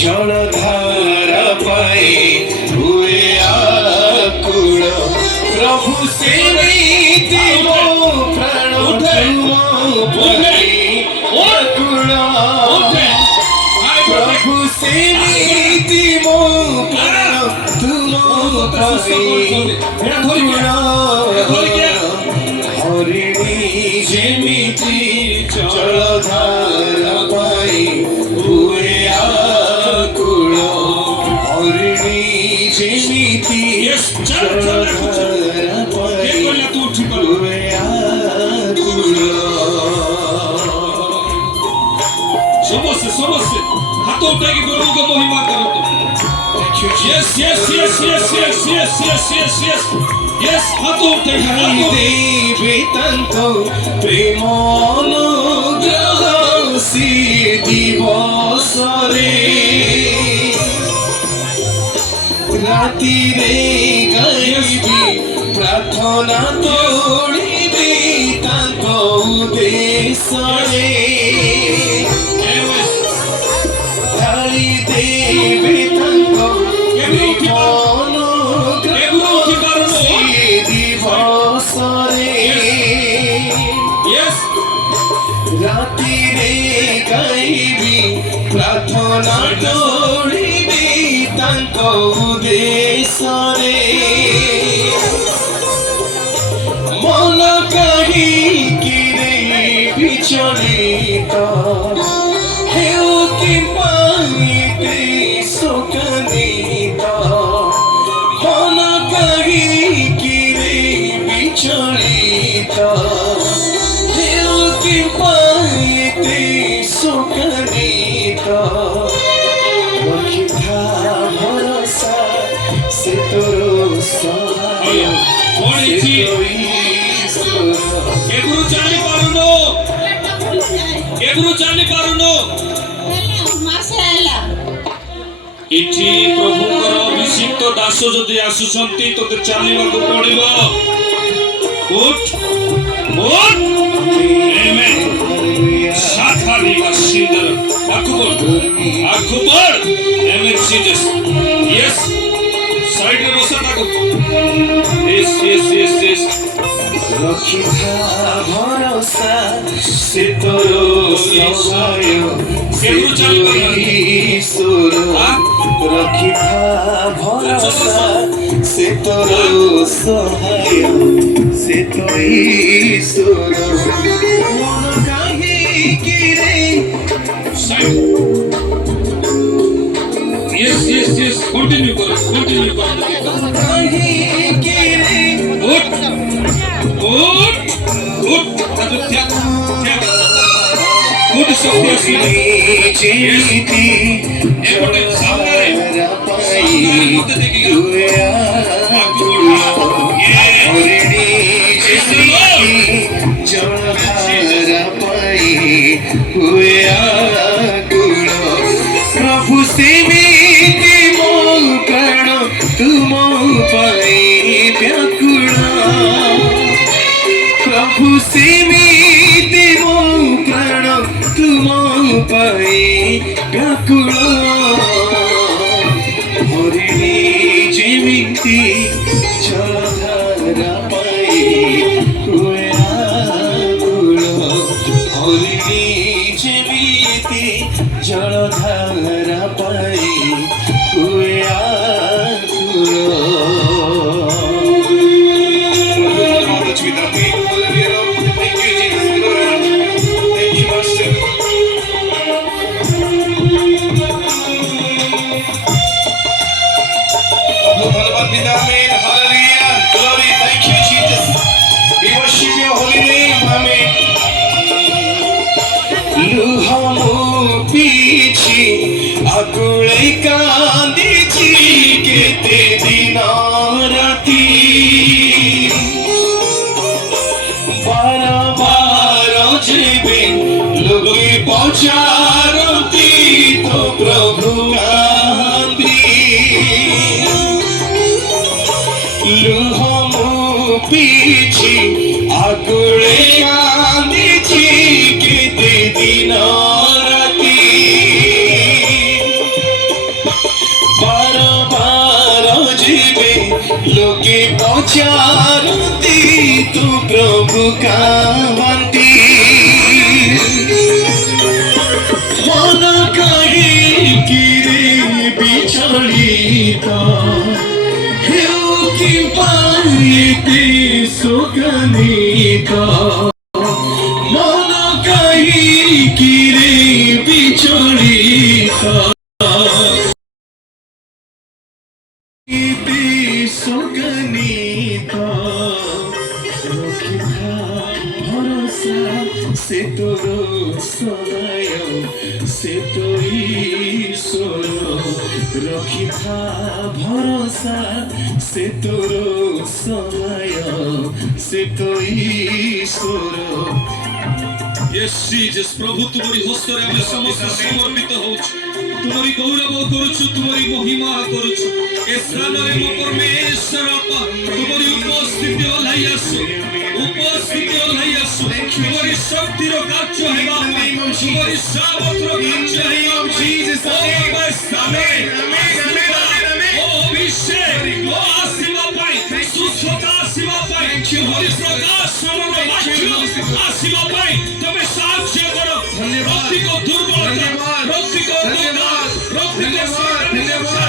जलधारा पाए हुए आकुल प्रभु सेविति मो प्राण आकुल प्रभु सेविति मो प्राण तुम हरिणी जेमिति जलधारा पाई हुए आकुल हरिणी जेमिति जलधारा पाई हुए आकुल समस्या समस्या हाथों उठाएगी प्रभु को महिमा करो तो yes yes yes yes yes yes yes yes yes yes हाथों उठाएगी देवी तंतो प्रेम अनुग्रह सी दिवस रे राति रे गाइबी प्रार्थना तोड़िबी ताको उद्देश्य रे ढाली देवी ताको प्रेम अनुग्रह सी दिवस रे राति रे गाइबी प्रार्थना तोड़िबी ताको उद्देश्य रे मन काहीकि रे विचलित हेउ कि पाइते शोकान्वित मन काहीकि रे विचलित हेउ कि पाइते शोकान्वित रखिथा भरोसा से तोरो सहाय केगुरु जानी पारुनो केगुरु जानी पारुनो इठी प्रभुଙ୍କର ଅଭିଷିକ୍ତ ଦାସ ଯଦି ଆସୁଛନ୍ତି ତତେ ଚାଲିବାକୁ ପଡ଼ିବ ଉଠ ଉଠ ଆମେନ୍ ସାଥାଲି ବାସିନ୍ଦର ଆକୁବର ଆମେନ୍ ଜିଜସ୍ यस साइड में बसा ताको यस यस यस यस रखिथा भरोसा से तोरो सहाय ईश्वर रखिथा भरोसा से तोरो सहाय से तो ईश्वर मन काहीकि रे side yes yes yes continue करो काहीकि रे उठ उठ उठ त्याग उठ सत्य जेमिति एपटे सामने पाई हुए आकुल हरिणी जेमिति जलधारा पाई हुए आकुल प्रभु सेविति मो प्राण तुम पाई व्याकुल प्रभु सेविति मो प्राण तुम पाई व्याकुल हरिणी जेमिति जलधारा पाई हुए आकुल हरिणी जेमिति जलधारा पाई हुए आकुल पीछे आकुले कांदिची केते दिन राती बार बार जेबे लोगे पहुंचारती तो प्रभु कांदी लुह मु पीछे आकुले कांदिची केते दिन राती विचारती तू प्रभु का मंदिर मन कहीं गिरे बिछड़िता कि पाईते सुगनिता मन कहीं गिरे बिछड़िता सुगनिता रखिथा भरोसा से तोरो समय से तो ईश्वर रखिथा भरोसा से तोरो समय से तो ईश्वर Yes, Jesus, प्रभु तुम्हारी हस्तरे आमे समस्त समर्पित होउछु तुम्हारी गौरव करूछु तुम्हारी महिमा करूछु ए स्थानरे मो परमेश्वर अपा तुम्हारी उपस्थिति ओलाई आसु तुम्हारी शक्तिर कार्य हेबा तुम्हारी सामर्थ्य कार्य हेबा जीसस आमेन ओ अभिषेक ओ आशीर्वा पाई सुस्थता आशीर्वा पाई हरि प्रकाश समर वाक्य आशीर्वा पाई तमे साक्ष्य करो प्रत्येक दुर्बलता प्रत्येक धन्यवाद प्रत्येक धन्यवाद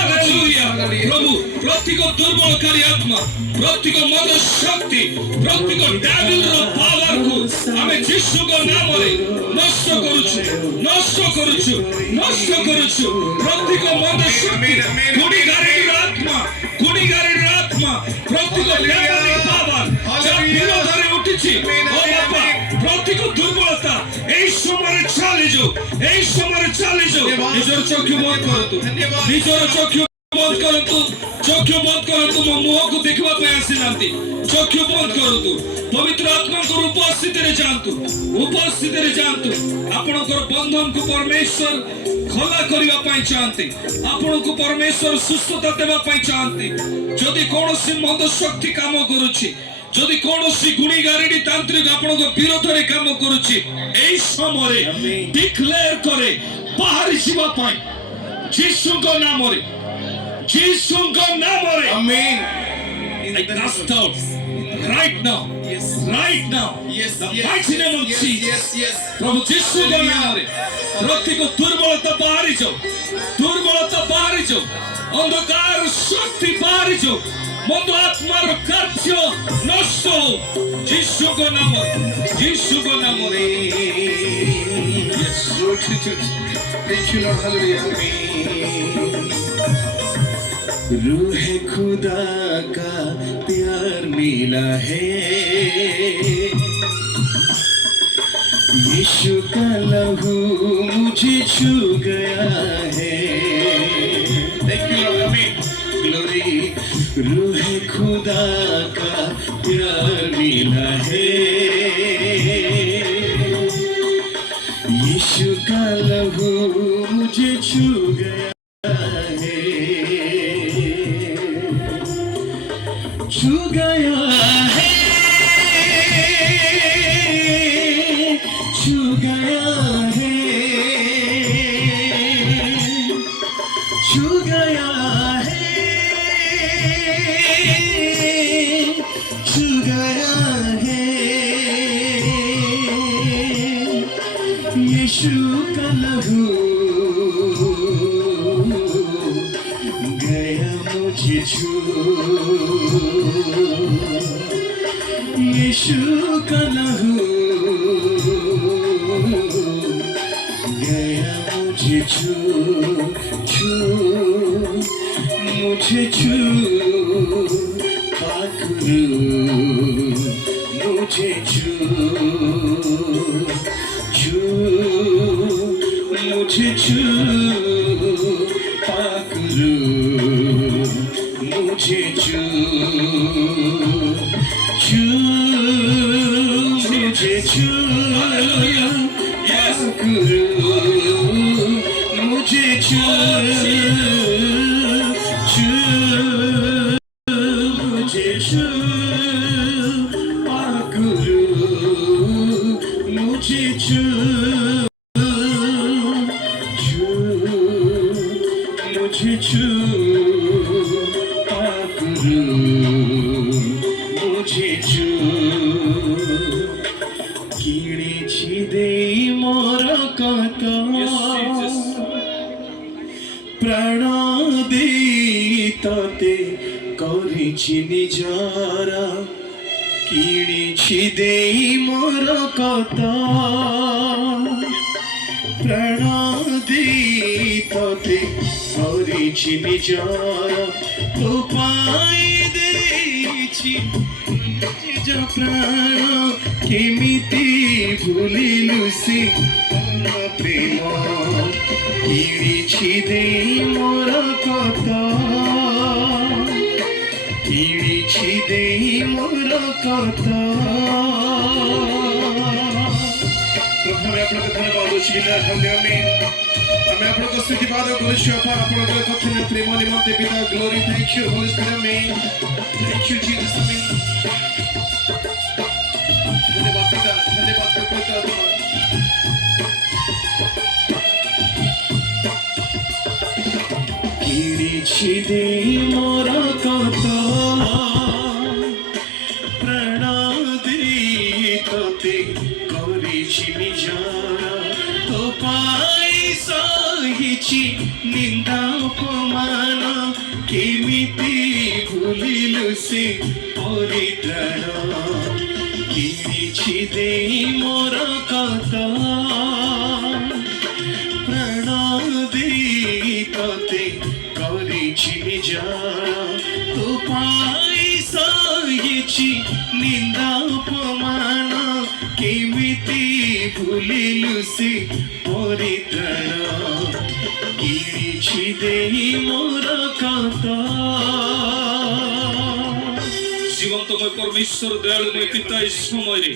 प्रभु प्रत्येक दुर्बलकारी आत्मा प्रत्येक मद शक्ति प्रत्येक डेविल रो पावर को आमे यीशु को नाम रे नष्ट करूछु प्रत्येक मद शक्ति गुणीगारी आत्मा प्रत्येक डेविल पावर जब विरोधरे उठिछि ओ बाबा प्रत्येक दुर्बलता এই সময়ে চালি যাও নিজের চোখ বন্ধ করন্তু নিজের চোখ বন্ধ করন্তু ମୋ ମୁହଁକୁ ଦେଖିବା ପାଇଁ ଆସିନାହାନ୍ତି ଚକ୍ଷୁ ବନ୍ଦ କରନ୍ତୁ ପବିତ୍ର ଆତ୍ମାଙ୍କ ଉପସ୍ଥିତିରେ ଯାଆନ୍ତୁ ଆପଣଙ୍କର ବନ୍ଧନକୁ ପରମେଶ୍ୱର ଖୋଲା କରିବା ପାଇଁ ଚାହାନ୍ତି ଆପଣଙ୍କୁ ପରମେଶ୍ୱର ସୁସ୍ଥତା ଦେବା ପାଇଁ ଚାହାନ୍ତି ଯଦି କୌଣସି ମନ୍ଦ ଶକ୍ତି କାମ କରୁଛି যদি কোনসি গুণীগারিণী তান্ত্রিক আপনার বিরোধরে কাম করুছি এই সময়ে ডিক্লেয়ার করে বাহারি যাওয়া পাই যিশুଙ୍କ নামরে amen I cast out right now the mighty name of Jesus প্রভু যিশুଙ୍କ নামরে প্রত্যেক দুর্বলতা বাহারি যাও অন্ধকার শক্তি বাহারি যাও মন্দ আত্মার কার্য নষ্ট যিশুଙ୍କ নামরে Yes, Lord, thank you, Lord, hallelujah. रूह खुदा का प्यार मिला है यीशु का लहू मुझे छू गया है Thank you, Lord, amen. Glory. रूह खुदा का प्यार मिला है यीशु का लहू मुझे छू गया है छू गया है छू गया है छू गया है छू गया है यीशु का लहू गया मुझे छू यीशु का लहू गया मुझे छू मुझे छू पाकरू मुझे छू मुझे छू पाकरू मुझे छू मुझे छू पाकरू मुझे छू मुझे छू पाकरू मुझे छू কথা Yes, Jesus. প্রাণ দিতে করেছি নিজরা কিনেছি দেই মোর কথা প্রাণ দিতে করেছি নিজরা তো পাই ଦେଇছি নিজ প্রাণ কেমিতি ভুলিলু সে প্রেম কিଣିছি দেই মোর কথা কিଣିছি দেই মোর কথা প্রভু আমি আপনাকে ধন্যবাদ দেছি পিতা আমি আপনাকে স্তুতিবাদ করছি আপা আপনাদের কঠিন প্রেম নিমন্তে পিতা glory thank you holy spirit amen thank you Jesus amen ধন্যবাদ পিতা ধন্যবাদ পবিত্র আত্মা কিনেছি দেই মোর কথা প্রাণ দিতে করেছি নিজরা তো পাই সহিছি নিন্দা অপমান কেমিতি ভুলিলু সে পরিত্রাণ কিনেছি দেই মোর কথা প্রাণ দিতে করেছি নিজরা তো পাই সহিছি নিন্দা অপমান কেমিতি ভুলিলু সে পরিত্রাণ কিনেছি দেই মোর কথা জীবন্তময় পরমেশ্বর দয়ালুময় পিতা এই সময়ে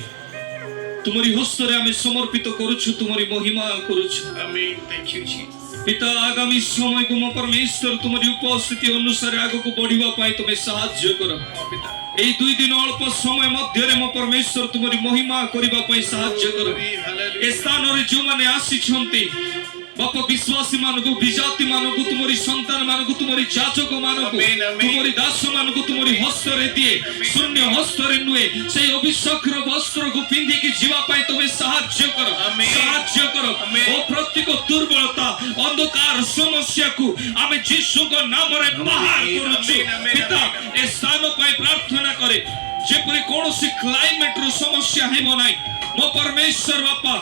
তোমারি হস্তরে আমি সমর্পিত করুছু তোমারি মহিমা করুছু আমেন থ্যাংক ইউ জিসাস পিতা আগামী সময়କୁ ମୋ ପରମେଶ୍ୱର ତୁମରି ଉପସ୍ଥିତି ଅନୁସାରେ ଆଗକୁ ବଢିବା ପାଇଁ ତୁମେ ସାହାଯ୍ୟ କର ପିତା এই 2 দিন অল্প সময় ମଧ୍ୟରେ ମୋ ପରମେଶ୍ୱର ତୁମରି ମହିମା କରିବା ପାଇଁ ସାହାଯ୍ୟ କର ଏ ସ୍ଥାନରେ ଯେଉଁମାନେ ଆସିଛନ୍ତି ବାପା ବିଶ୍ୱାସୀ ମାନଙ୍କୁ ବିଜାତି ମାନଙ୍କୁ ତୁମରି ସନ୍ତାନ ମାନଙ୍କୁ ତୁମରି ଯାଜକ ମାନଙ୍କୁ ତୁମରି ଦାସ ମାନଙ୍କୁ ତୁମରି ହସ୍ତରେ ଦିଏ ଶୂନ୍ୟ ହସ୍ତରେ ନୁହେଁ ସେଇ ଅଭିଷେକର ବସ୍ତ୍ରକୁ ପିନ୍ଧିକି ଯିବା ପାଇଁ ତୁମେ ସାହାଯ୍ୟ କର ଓ ପ୍ରତ୍ୟେକ ଦୁର୍ବଳତା ଅନ୍ଧକାର ସମସ୍ୟାକୁ ଆମେ ଯୀଶୁଙ୍କ ନାମରେ ବାହାର କରୁଛୁ ପିତା ଏ ସ୍ଥାନ ପାଇଁ ପ୍ରାର୍ଥନା କରେ ଯେପରି କୌଣସି କ୍ଲାଇମେଟର ସମସ୍ୟା ହେବ ନାହିଁ ମୋ ପରମେଶ୍ୱର ବାପା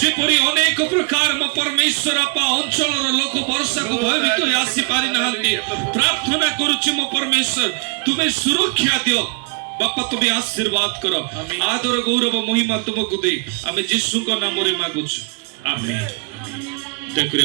যেপরি অনেক প্রকার মো পরমেশ্বর আপা অঞ্চলর লোক বর্ষাକୁ ভয়ভীত আসি পারি নাহান্তি প্রার্থনা করুছি মো পরমেশ্বর তুমি সুরক্ষা দিও বাপা তুমি আশীর্বাদ কর আদর গৌরব মহিমা তোমাকে দেই আমি যিশুଙ୍କ নামରେ মাগুଛୁ আমেন। দেখুরি